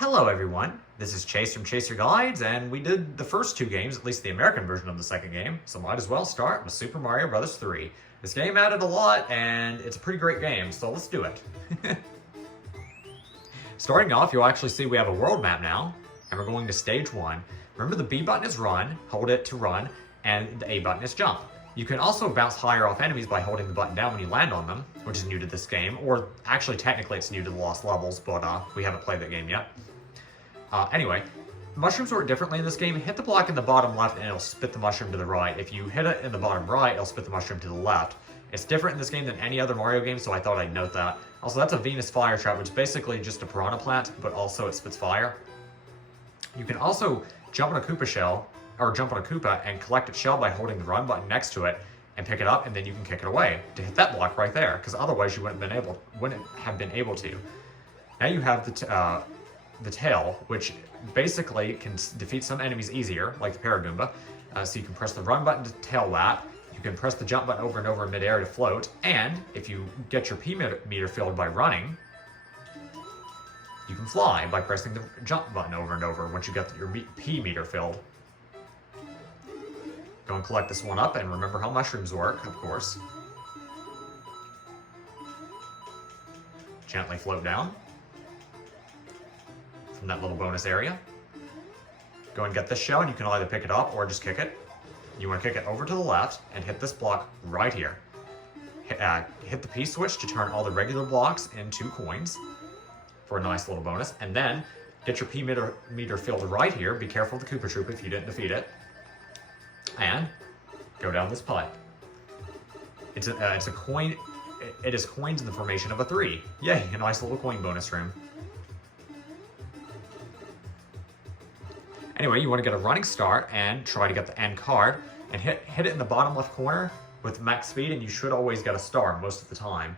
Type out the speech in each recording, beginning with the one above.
Hello everyone, this is Chase from Chaser Guides, and we did the first two games, at least the American version of the second game, so might as well start with Super Mario Bros. 3. This game added a lot, and it's a pretty great game, so let's do it. Starting off, you'll actually see we have a world map now, and we're going to stage 1. Remember, the B button is run, hold it to run, and the A button is jump. You can also bounce higher off enemies by holding the button down when you land on them, which is new to this game, or actually technically it's new to the Lost Levels, but we haven't played that game yet. Anyway, mushrooms work differently in this game. Hit the block in the bottom left and it'll spit the mushroom to the right. If you hit it in the bottom right, it'll spit the mushroom to the left. It's different in this game than any other Mario game, so I thought I'd note that. Also, that's a Venus fire trap, which is basically just a piranha plant, but also it spits fire. You can also jump on a Koopa shell, or jump on a Koopa and collect its shell by holding the run button next to it and pick it up, and then you can kick it away to hit that block right there, because otherwise you wouldn't have been able to. Now you have the tail, which basically can defeat some enemies easier, like the Paragoomba. So you can press the run button to tail lap, you can press the jump button over and over in midair to float, and if you get your P meter filled by running, you can fly by pressing the jump button over and over once you get your P meter filled. Go and collect this one up, and remember how mushrooms work, of course. Gently float down from that little bonus area. Go and get this shell, and you can either pick it up or just kick it. You want to kick it over to the left and hit this block right here. Hit the P switch to turn all the regular blocks into coins for a nice little bonus, and then get your P meter filled right here. Be careful of the Koopa Troop if you didn't defeat it. And go down this pipe. It's a coin. It is coins in the formation of a 3. Yay, a nice little coin bonus room. Anyway, you want to get a running start and try to get the end card and hit it in the bottom left corner with max speed, and you should always get a star most of the time.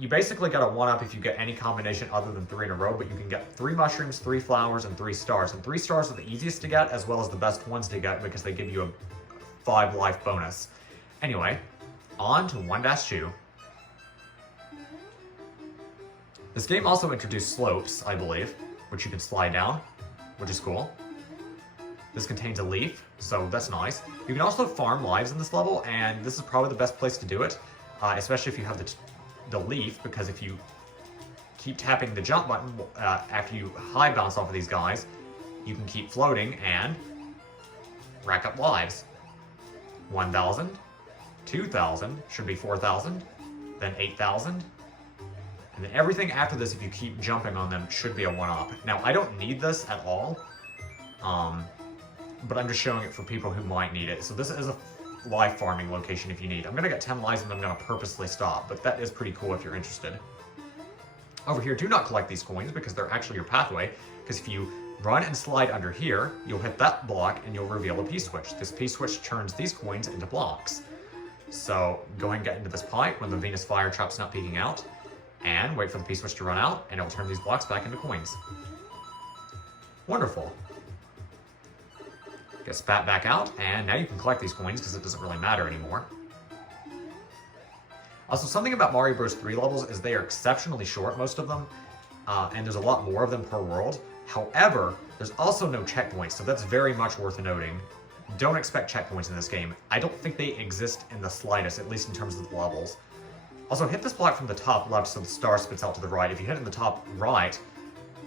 You basically got a 1-up if you get any combination other than 3 in a row, but you can get 3 mushrooms, 3 flowers, and 3 stars. And 3 stars are the easiest to get, as well as the best ones to get, because they give you a 5 life bonus. Anyway, on to 1-2. This game also introduced slopes, I believe, which you can slide down, which is cool. This contains a leaf, so that's nice. You can also farm lives in this level, and this is probably the best place to do it, especially if you have the leaf, because if you keep tapping the jump button after you high bounce off of these guys, you can keep floating and rack up lives. 1,000, 2,000, should be 4,000, then 8,000, and then everything after this, if you keep jumping on them, should be a 1-up. Now, I don't need this at all, but I'm just showing it for people who might need it. So this is a live farming location if you need. I'm going to get 10 lives and I'm going to purposely stop, but that is pretty cool if you're interested. Over here, do not collect these coins because they're actually your pathway, because if you run and slide under here, you'll hit that block and you'll reveal a P-switch. This P-switch turns these coins into blocks. So go ahead and get into this pipe when the Venus fire trap's not peeking out, and wait for the P-switch to run out, and it'll turn these blocks back into coins. Wonderful. Get spat back out, and now you can collect these coins because it doesn't really matter anymore. Also, something about Mario Bros. 3 levels is they are exceptionally short, most of them, and there's a lot more of them per world. However, there's also no checkpoints, so that's very much worth noting. Don't expect checkpoints in this game. I don't think they exist in the slightest, at least in terms of the levels. Also, hit this block from the top left so the star spits out to the right. If you hit it in the top right,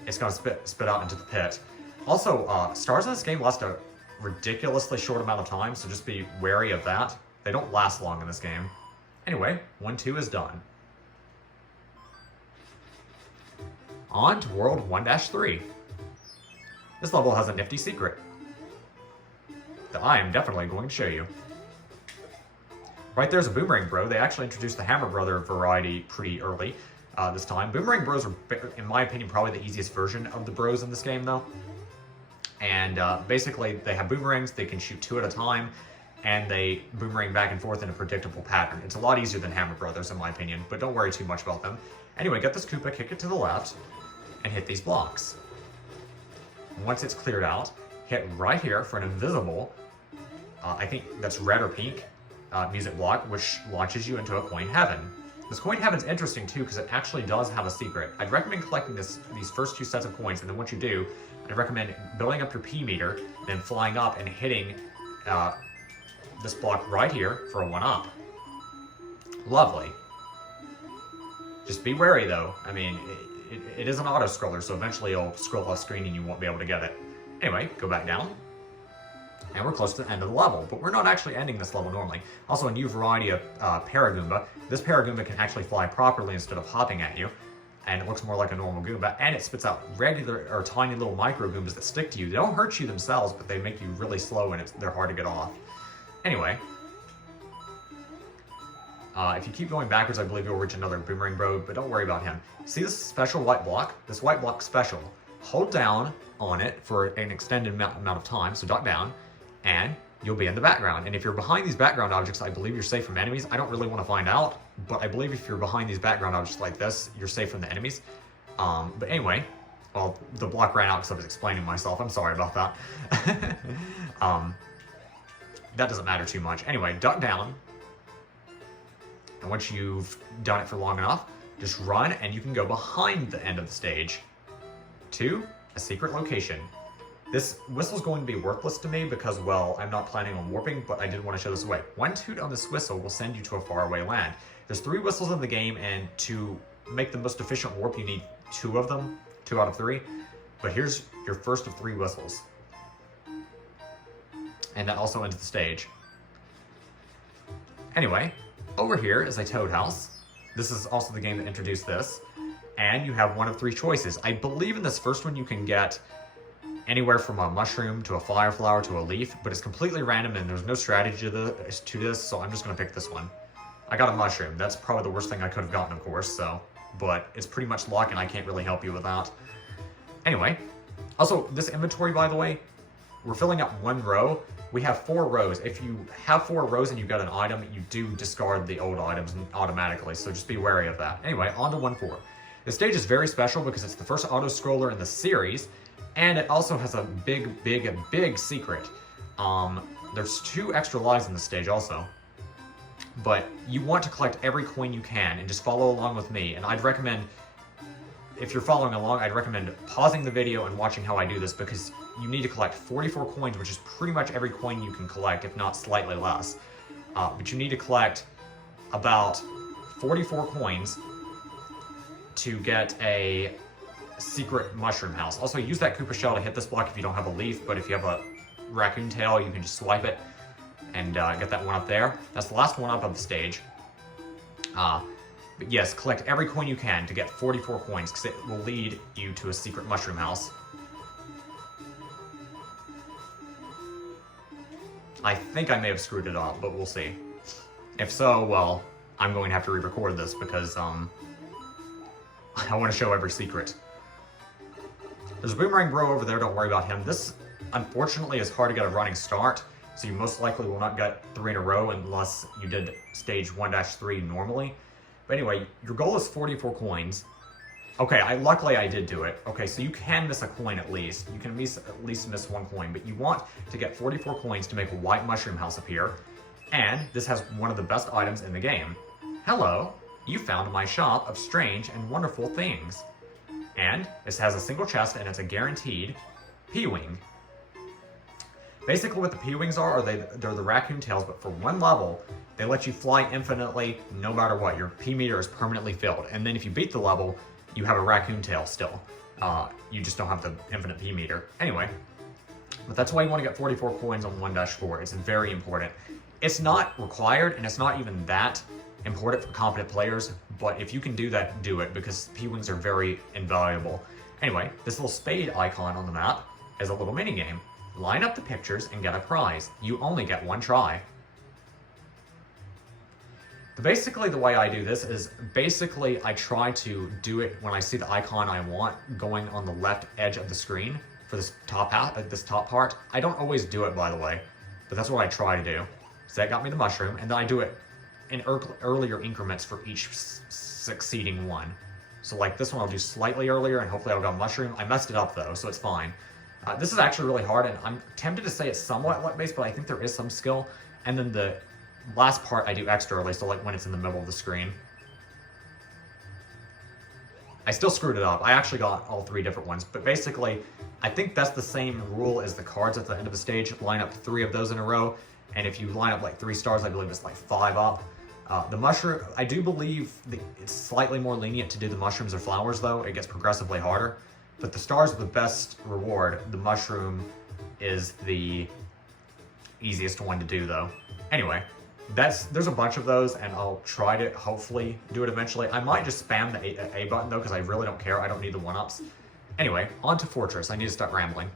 it's going to spit out into the pit. Also, stars in this game last a ridiculously short amount of time, so just be wary of that. They don't last long in this game. Anyway, 1-2 is done. On to World 1-3. This level has a nifty secret that I am definitely going to show you. Right there's a Boomerang Bro. They actually introduced the Hammer Brother variety pretty early this time. Boomerang Bros are, in my opinion, probably the easiest version of the Bros in this game, though. And basically, they have boomerangs, they can shoot 2 at a time, and they boomerang back and forth in a predictable pattern. It's a lot easier than Hammer Brothers, in my opinion, but don't worry too much about them. Anyway, get this Koopa, kick it to the left, and hit these blocks. Once it's cleared out, hit right here for an invisible, I think that's red or pink, music block, which launches you into a coin heaven. This coin heaven's interesting too because it actually does have a secret. I'd recommend collecting these first 2 sets of coins, and then once you do, I'd recommend building up your P meter, then flying up and hitting this block right here for a 1-up. Lovely. Just be wary though. I mean, it is an auto scroller, so eventually it'll scroll off screen and you won't be able to get it. Anyway, go back down. And we're close to the end of the level, but we're not actually ending this level normally. Also, a new variety of Paragoomba. This Paragoomba can actually fly properly instead of hopping at you, and it looks more like a normal Goomba, and it spits out regular or tiny little micro Goombas that stick to you. They don't hurt you themselves, but they make you really slow and they're hard to get off. Anyway, if you keep going backwards, I believe you'll reach another Boomerang Bro, but don't worry about him. See this special white block? This white block special. Hold down on it for an extended amount of time, so duck down, and you'll be in the background. And if you're behind these background objects, I believe you're safe from enemies. I don't really want to find out, but I believe if you're behind these background objects like this, you're safe from the enemies. But anyway, well, the block ran out because I was explaining myself. I'm sorry about that. That doesn't matter too much. Anyway, duck down. And once you've done it for long enough, just run and you can go behind the end of the stage to a secret location. This whistle's going to be worthless to me because, well, I'm not planning on warping, but I did want to show this away. 1 toot on this whistle will send you to a faraway land. There's 3 whistles in the game, and to make the most efficient warp, you need 2 of them, 2 out of 3. But here's your first of 3 whistles. And that also ends the stage. Anyway, over here is a Toad House. This is also the game that introduced this. And you have 1 of 3 choices. I believe in this first one you can get anywhere from a mushroom to a fire flower to a leaf, but it's completely random and there's no strategy to this, so I'm just going to pick this one. I got a mushroom. That's probably the worst thing I could have gotten, of course, so, but it's pretty much luck and I can't really help you with that. Anyway, also, this inventory, by the way, we're filling up 1 row. We have 4 rows. If you have 4 rows and you've got an item, you do discard the old items automatically, so just be wary of that. Anyway, on to 1-4. This stage is very special because it's the first auto-scroller in the series, and it also has a big secret. There's 2 extra lives in this stage also. But you want to collect every coin you can and just follow along with me. And I'd recommend, if you're following along, I'd recommend pausing the video and watching how I do this because you need to collect 44 coins, which is pretty much every coin you can collect, if not slightly less. But you need to collect about 44 coins to get a secret mushroom house. Also, use that Koopa shell to hit this block if you don't have a leaf, but if you have a raccoon tail, you can just swipe it and get that 1 up there. That's the last 1 up of the stage. But yes, collect every coin you can to get 44 coins because it will lead you to a secret mushroom house. I think I may have screwed it up, but we'll see. If so, well, I'm going to have to re-record this because I want to show every secret. There's a Boomerang Bro over there, don't worry about him. This, unfortunately, is hard to get a running start, so you most likely will not get 3 in a row unless you did stage 1-3 normally. But anyway, your goal is 44 coins. Okay, luckily I did do it. Okay, so you can miss a coin at least. You can at least miss 1 coin, but you want to get 44 coins to make a white mushroom house appear. And this has one of the best items in the game. Hello, you found my shop of strange and wonderful things. And this has a single chest and it's a guaranteed P-Wing. Basically what the P-Wings are they're the raccoon tails, but for 1 level, they let you fly infinitely no matter what. Your P-meter is permanently filled. And then if you beat the level, you have a raccoon tail still. You just don't have the infinite P-meter. Anyway, but that's why you want to get 44 coins on 1-4. It's very important. It's not required and it's not even that important for competent players, but if you can do that, do it, because P-Wings are very invaluable. Anyway, this little spade icon on the map is a little mini game. Line up the pictures and get a prize. You only get 1 try. Basically, the way I do this is, basically, I try to do it when I see the icon I want going on the left edge of the screen for this top part. I don't always do it, by the way, but that's what I try to do. So that got me the mushroom, and then I do it in earlier increments for each succeeding one. So like this one I'll do slightly earlier and hopefully I'll get a mushroom. I messed it up though, so it's fine. This is actually really hard and I'm tempted to say it's somewhat luck-based, but I think there is some skill. And then the last part I do extra early, so like when it's in the middle of the screen. I still screwed it up. I actually got all 3 different ones, but basically, I think that's the same rule as the cards at the end of the stage. Line up 3 of those in a row, and if you line up like 3 stars, I believe it's like 5 up. The mushroom, I do believe it's slightly more lenient to do the mushrooms or flowers though. It gets progressively harder, but the stars are the best reward. The mushroom is the easiest one to do though. Anyway, there's a bunch of those, and I'll try to hopefully do it eventually. I might just spam the A button though, because I really don't care. I don't need the 1-ups. Anyway, on to Fortress. I need to start rambling.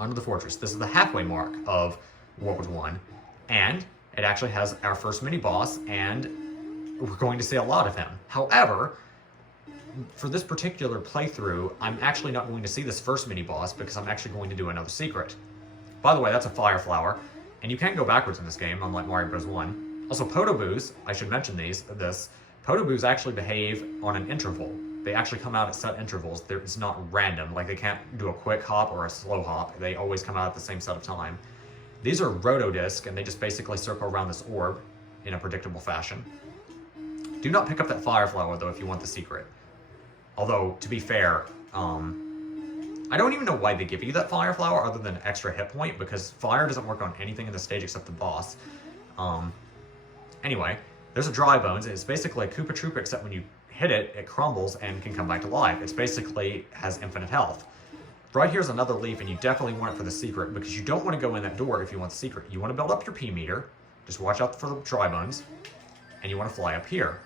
On to the Fortress. This is the halfway mark of World 1, and it actually has our first mini-boss, and we're going to see a lot of him. However, for this particular playthrough, I'm actually not going to see this first mini-boss because I'm actually going to do another secret. By the way, that's a fire flower, and you can go backwards in this game, unlike Mario Bros. 1. Also, Podoboos, I should mention Podoboos actually behave on an interval. They actually come out at set intervals. It's not random, like they can't do a quick hop or a slow hop. They always come out at the same set of time. These are Rotodisc, and they just basically circle around this orb in a predictable fashion. Do not pick up that fire flower, though, if you want the secret. Although, to be fair, I don't even know why they give you that fire flower other than extra hit point, because fire doesn't work on anything in the stage except the boss. Anyway, there's a dry bones, and it's basically a Koopa Troopa, except when you hit it, it crumbles and can come back to life. It's basically has infinite health. Right here's another leaf, and you definitely want it for the secret, because you don't want to go in that door if you want the secret. You want to build up your P meter, just watch out for the dry bones, and you want to fly up here.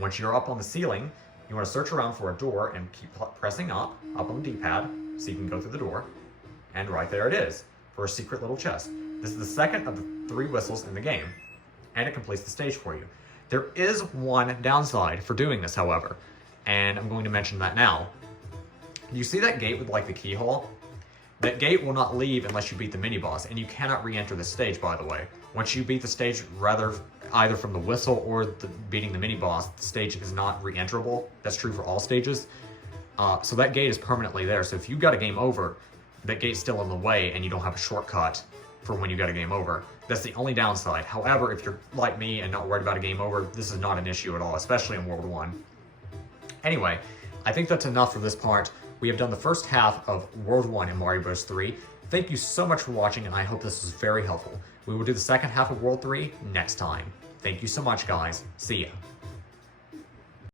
Once you're up on the ceiling, you want to search around for a door and keep pressing up on the D-pad so you can go through the door. And right there it is, for a secret little chest. This is the second of the 3 whistles in the game, and it completes the stage for you. There is one downside for doing this, however, and I'm going to mention that now. You see that gate with like the keyhole? That gate will not leave unless you beat the mini-boss, and you cannot re-enter the stage, by the way. Once you beat the stage, either from the whistle or beating the mini-boss, the stage is not re-enterable. That's true for all stages. So that gate is permanently there. So if you got a game over, that gate's still in the way, and you don't have a shortcut for when you got a game over. That's the only downside. However, if you're like me and not worried about a game over, this is not an issue at all, especially in World 1. Anyway, I think that's enough for this part. We have done the first half of World 1 in Mario Bros. 3. Thank you so much for watching, and I hope this was very helpful. We will do the second half of World 3 next time. Thank you so much, guys. See ya.